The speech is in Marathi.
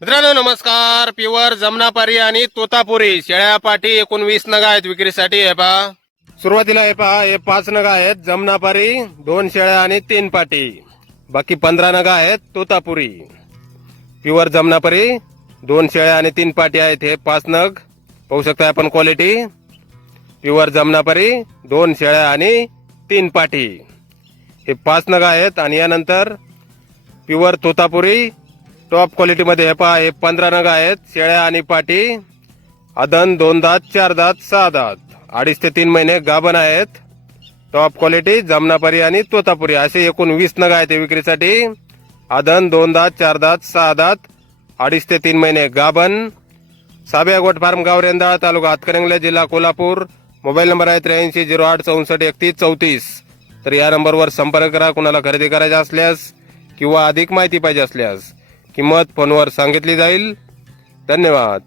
मित्रांनो नमस्कार. प्युअर जमनापारी आणि तोतापुरी शेळ्या पाटी 19 नग आहेत विक्रीसाठी. हे पहा सुरुवातीला हे पहा हे 5 नग आहेत जमनापारी, 2 शेळ्या आणि 3 पाटी. बाकी 15 नग आहेत तोतापुरी. प्युअर जमनापारी 2 शेळ्या आणि 3 पाटी आहेत. हे 5 नग पाहू शकता आपण क्वालिटी. प्युअर जमनापारी 2 शेळ्या आणि 3 पाटी हे 5 नग आहेत. आणि यानंतर प्युअर तोतापुरी टॉप क्वालिटी मध्ये हे पहा हे 15 नग आहेत शेळ्या आणि पाटी. आदन 2 दात 4 दात 6 दात 2.5 ते 3 महिने गाभण आहेत. टॉप क्वालिटी जमनापारी आणि तोतापुरी असे 19 नग आहेत विक्रीसाठी. आदन 2 दात 4 दात 6 दात 2.5 ते 3 महिने गाभण. साबिया गोट फार्म गाव रेंदाळ तालुका हातकणंगले जिल्हा कोल्हापूर. मोबाईल नंबर आहे 83 08 64 31 34. तर या नंबरवर संपर्क करा कुणाला खरेदी करायचे असल्यास किंवा अधिक माहिती पाहिजे असल्यास. किंमत फोनवर सांगितली जाईल. धन्यवाद.